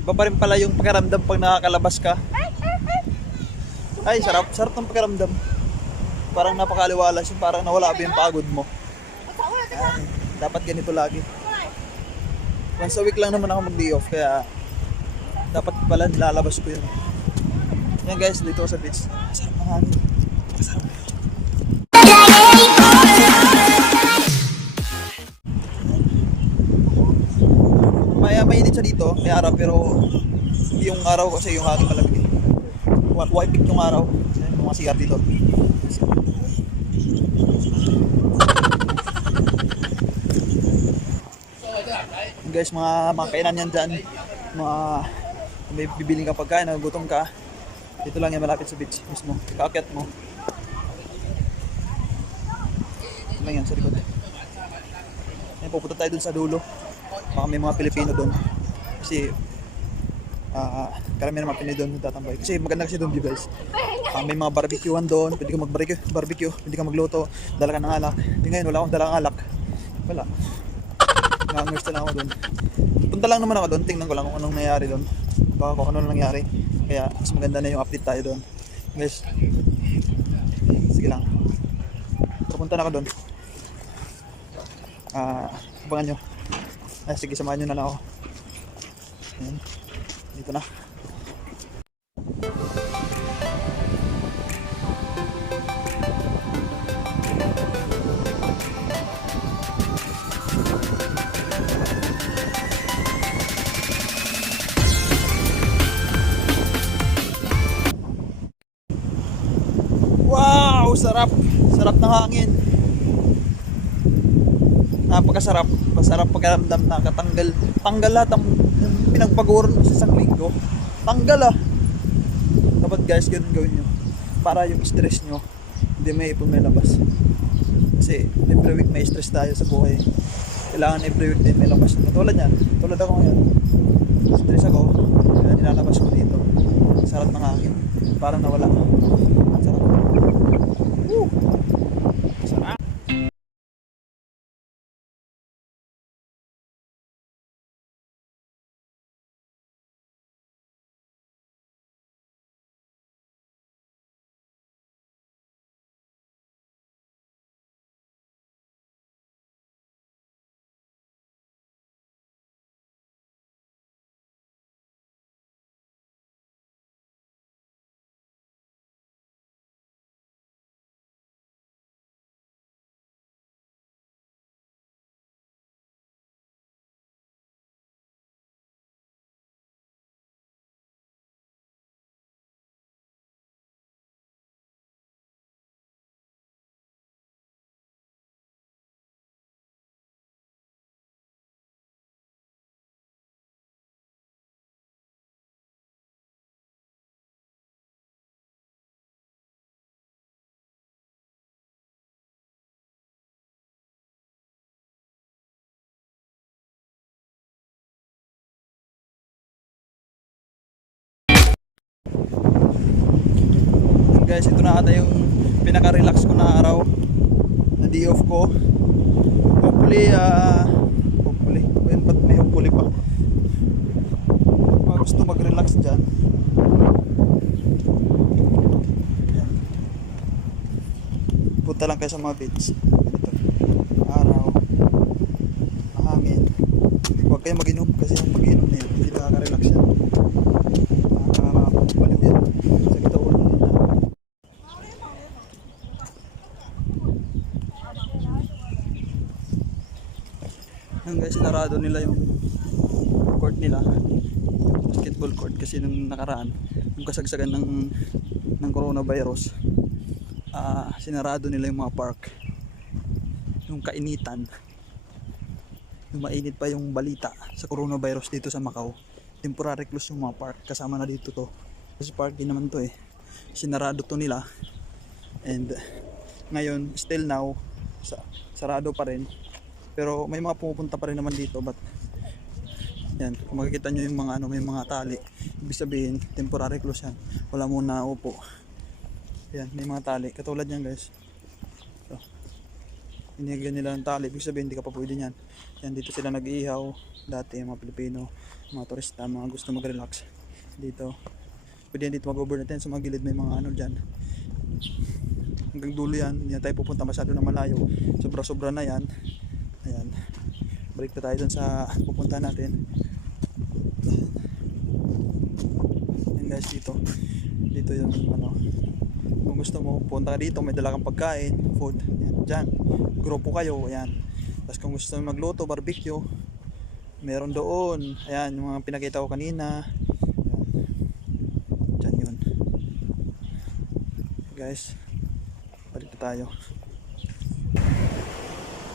Iba pa rin pala yung pakiramdam pag nakakalabas ka. Ay, sarap. Sarap ng pakiramdam. Parang napakaliwalas yung parang nawala ba yung pagod mo. Ay, dapat ganito lagi. Once a week lang naman ako mag-day off, kaya dapat pala nilalabas ko yun. Yan guys, dito sa beach. Sarap ng hangin. Sarap. Mainit siya dito, may araw, pero hindi yung araw kasi yung hangin malamig. White peak yung araw. Yan, yung mga sigar dito. Guys, mga kainan yan dyan. May bibiling ka pagkain, nagugutom ka. Dito lang yan, malapit sa beach mismo. Kaakyat mo. Ito lang yan, sa likod. Yan, pupunta tayo dun sa dulo. Baka may mga Pilipino doon. Kasi karamihan naman Pinoy doon tatambay. Kasi maganda kasi doon, guys. May mga barbecuehan doon. Pwede ka mag-barbecue, pwede ka magluto, dala ka ng alak. Ngayon wala akong dalang alak. Wala. Nangangers na ako doon. Punta lang naman ako doon, tingnan ko lang kung anong nangyari doon. Baka kung ano nangyari. Kaya mas maganda na yung update tayo doon. Guys, sige lang. Pupunta na ako doon. Abangan nyo. Ay, sige, samahan nyo na lang ako. Ayan. Dito na. Wow! Sarap! Sarap ng hangin. Napakasarap. Masarap pakiramdam na tanggal lahat ang pinagpaguran mo sa isang linggo. Tanggal ah. Dapat guys, ganun gawin nyo. Para yung stress nyo, hindi may ipon may labas. Kasi every week may stress tayo sa buhay. Kailangan every week din may labas. Tulad yan. Tulad ako ngayon. Stress ako. Kaya nilalabas ko dito. Sarap ng hangin. Parang nawala. Sarap. Woo! Sarap. Guys, ito na ata yung pinaka-relax ko na araw na day off ko. Hopefully, ba't may hopefully pa. Gusto mag-relax dyan. Ayan. Punta lang kayo sa mga beach. Ito, araw, mahangin. Huwag kayo mag-inom kasi yung mag-inom na yun, hindi nakaka-relax yan. Nakakapagpaliw yan. Sakit ako ulo nila. Guys, sinarado nila yung court nila, basketball court, kasi nung nakaraan, yung kasagsagan ng coronavirus, sinarado nila yung mga park, yung kainitan, yung mainit pa yung balita sa coronavirus dito sa Macau. Temporary close yung mga park, kasama na dito to, kasi parking naman to eh. Sinarado to nila, and ngayon still now sarado pa rin. Pero may mga pumupunta pa rin naman dito, but yan, kung makikita nyo yung mga may mga tali, ibig sabihin temporary close yan, wala muna upo. Yan, may mga tali katulad yan guys. So, Hinigyan nila ng tali, ibig sabihin hindi ka pa pwede niyan. Yan, dito sila nag-iihaw dati, mga Pilipino, mga turista, mga gusto mag-relax dito. Pwede yan dito mag-overnight yan, sa mga gilid may mga ano dyan. Hanggang dulo yan, hindi na tayo pupunta masyado na malayo, sobra-sobra na yan. Ayan, balik na tayo dun sa pupunta natin. Yan guys, dito yung ano, kung gusto mo punta ka dito, may dala kang pagkain, food, yan, dyan, grupo kayo, ayan. Tapos kung gusto mo magluto, barbecue, meron doon, ayan, yung mga pinakita ko kanina, ayan. Dyan yun guys, balik na tayo.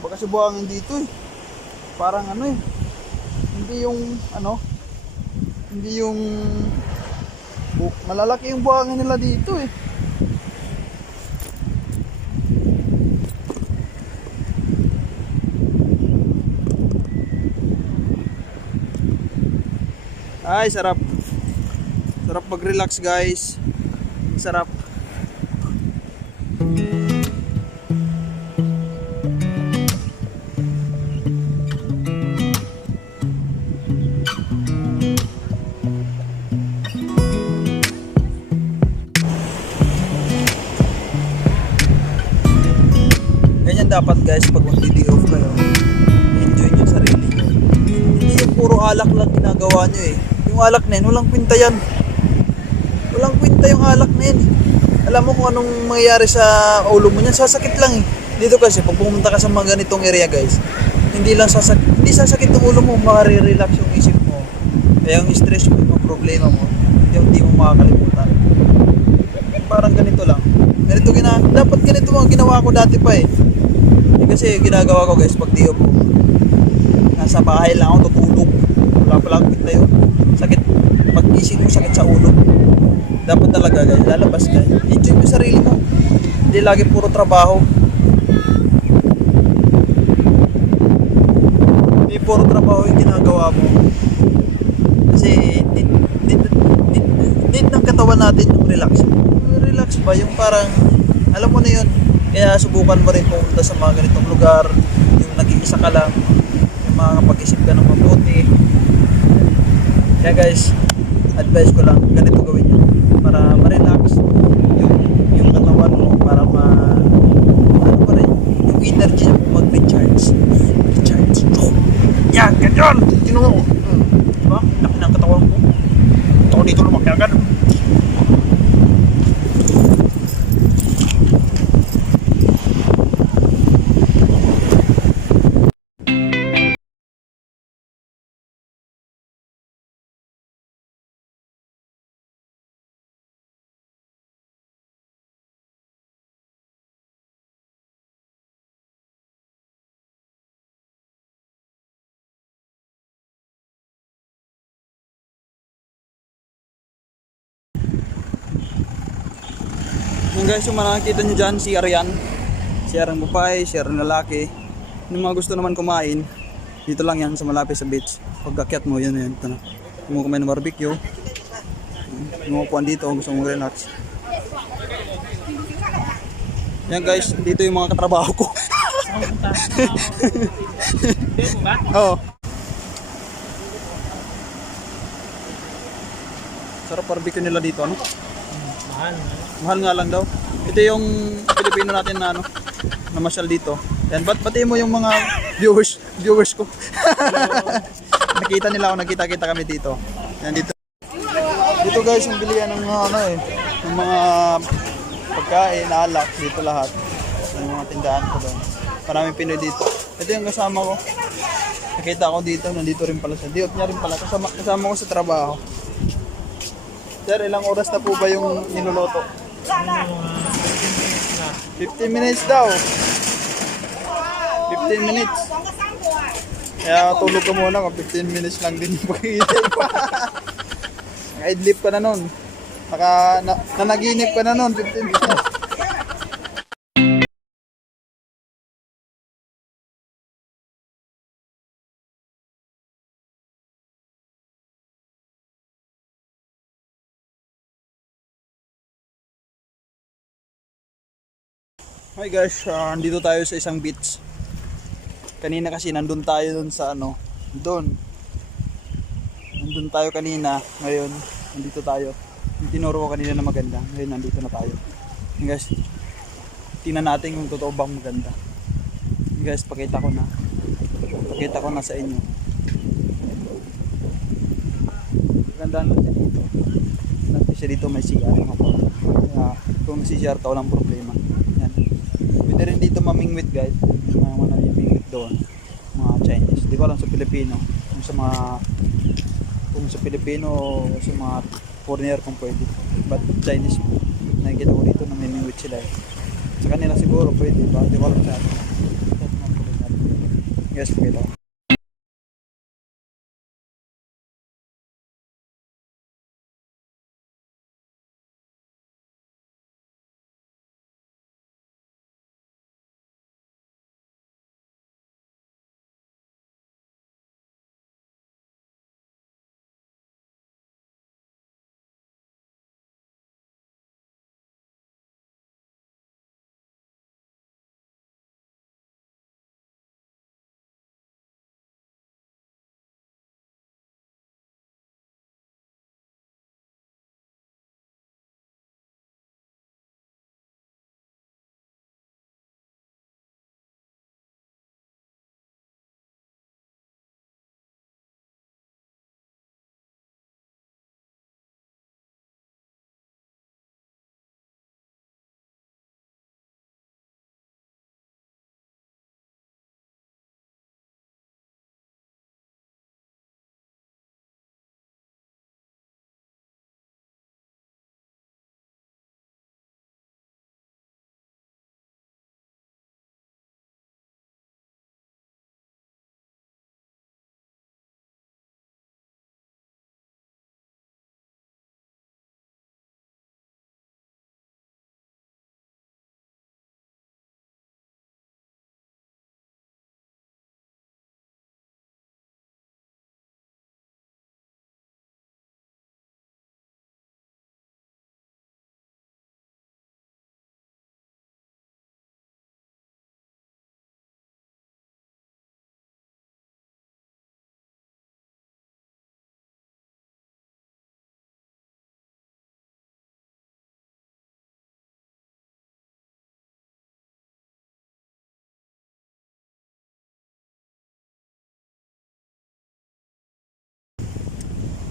Baka kasi buhangin dito eh, parang ano eh, hindi yung ano, hindi yung malalaki yung buhangin nila dito eh. Ay, sarap. Sarap mag-relax, guys. Sarap. Ganyan dapat, guys, pag mag-day off kayo. Enjoy nyo yung sarili nyo. Hindi yung puro alak lang ginagawa nyo eh. Yung alak na yun, walang kwinta yan. Walang kwinta yung alak na yun. Alam mo kung anong mangyayari sa ulo mo niyan, sasakit lang eh. Dito kasi, pag pumunta ka sa mga ganitong area guys, hindi sasakit yung ulo mo, marirelax yung isip mo. Kaya yung stress mo, yung problema mo, hindi mo makakalimutan. Parang ganito lang. Dapat ganito mga ginawa ko dati pa eh. Kasi ginagawa ko guys, pag di ako nasa bahay lang ako, tutulog. Wala pala akong kwinta yun. Sakit, pag gising mo, sakit sa ulo. Dapat talaga guys, lalabas ka. Enjoy mo sarili mo. Hindi lagi puro trabaho. Hindi puro trabaho yung ginagawa mo. Kasi need ng katawan natin yung relax. Relax ba? Yung parang, alam mo na yun. Kaya subukan mo rin pumunta sa mga ganitong lugar. Yung nag-iisa ka lang. Yung makakapag-isip ka ng mabuti. Kaya guys, advice ko lang, ganito gawin nyo para ma-relax yung katawan mo, para ano pa rin, yung energy mo mag-recharge. Yan, ganyan! Tino mo! Diba? Laki ng katawan ko. Ito dito lumaki agad. Yung guys, yung makikita nyo dyan, CR yan. CR ang babae, CR ang lalaki. Yung mga gusto naman kumain, dito lang yan sa malapit sa beach. Pag akyat mo, yan. Ito na. Kung kumain ng barbecue, yung upuan dito, gusto mong relax. Yan guys, dito yung mga katrabaho ko. Oo. Sarap barbecue nila dito, ano? Mahal nga lang daw. Ito yung Pilipino natin na ano, namasyal dito. Yan, pati mo yung mga viewers ko. Nakita nila ako, nakita kami dito. Yan dito. Dito guys, yung bilihan ng ano eh, ng mga pagkain, alak, dito lahat. Yung mga tindahan ko doon. Maraming Pinoy dito. Ito yung kasama ko. Nakita ko dito, nandito rin pala siya. Diot niya rin pala, kasama ko sa trabaho. Sir, ilang oras na po ba yung niluluto? 15 minutes daw. 15 minutes. Kaya tulog ka muna kung 15 minutes lang din yung pag-iitay pa. Naka-idlip ka na nun. Nanaginip ka na nun, 15 minutes. Hi guys, andito tayo sa isang beach. Kanina kasi nandun tayo dun sa ano, doon. Nandun tayo kanina, ngayon nandito tayo. Yung tinuro ko kanina na maganda, ngayon nandito na tayo. Hey guys, tingnan natin kung totoo bang maganda. Hey guys, pakita ko na. Pakita ko na sa inyo. Maganda natin dito. Natin siya dito may CR mga po. Kaya kung may CR ka walang problema. Yan. Pwede rin dito mamingwit guys. Mga namimingwit doon. Mga Chinese. Di ba lang sa Pilipino. Kung sa Pilipino o sa mga foreigner kung pwede. But Chinese nakikita ko dito namimingwit sila eh. Sa kanila siguro pwede. Di ba lang sa atin. Yes, pakita ko.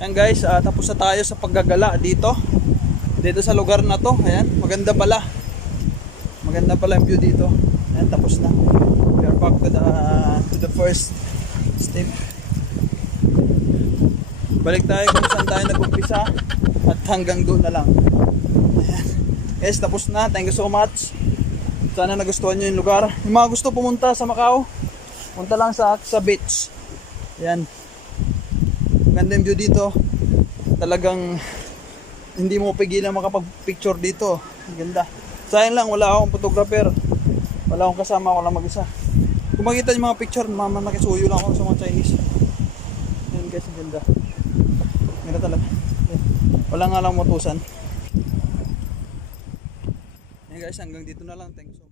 Ayan guys, tapos na tayo sa paggagala dito sa lugar na to. Ayan, maganda pala yung view dito. Ayan, tapos na. We are back to the first step. Balik tayo kung saan tayo nag-umpisa at hanggang doon na lang. Ayan. Guys, tapos na. Thank you so much. Sana nagustuhan nyo yung lugar. Yung mga gusto pumunta sa Macau, punta lang sa beach. Ayan, maganda yung view dito. Talagang hindi mo pigilan makapag-picture dito. Ang ganda. Sayang lang wala akong photographer. Wala akong kasama, ako lang mag-isa. Kung makita yung mga picture, nakisuyo lang ako sa mga Chinese. Yan guys, ang ganda. Ganda talaga. Wala nga lang matusan. Yan guys, hanggang dito na lang. Thank you so much.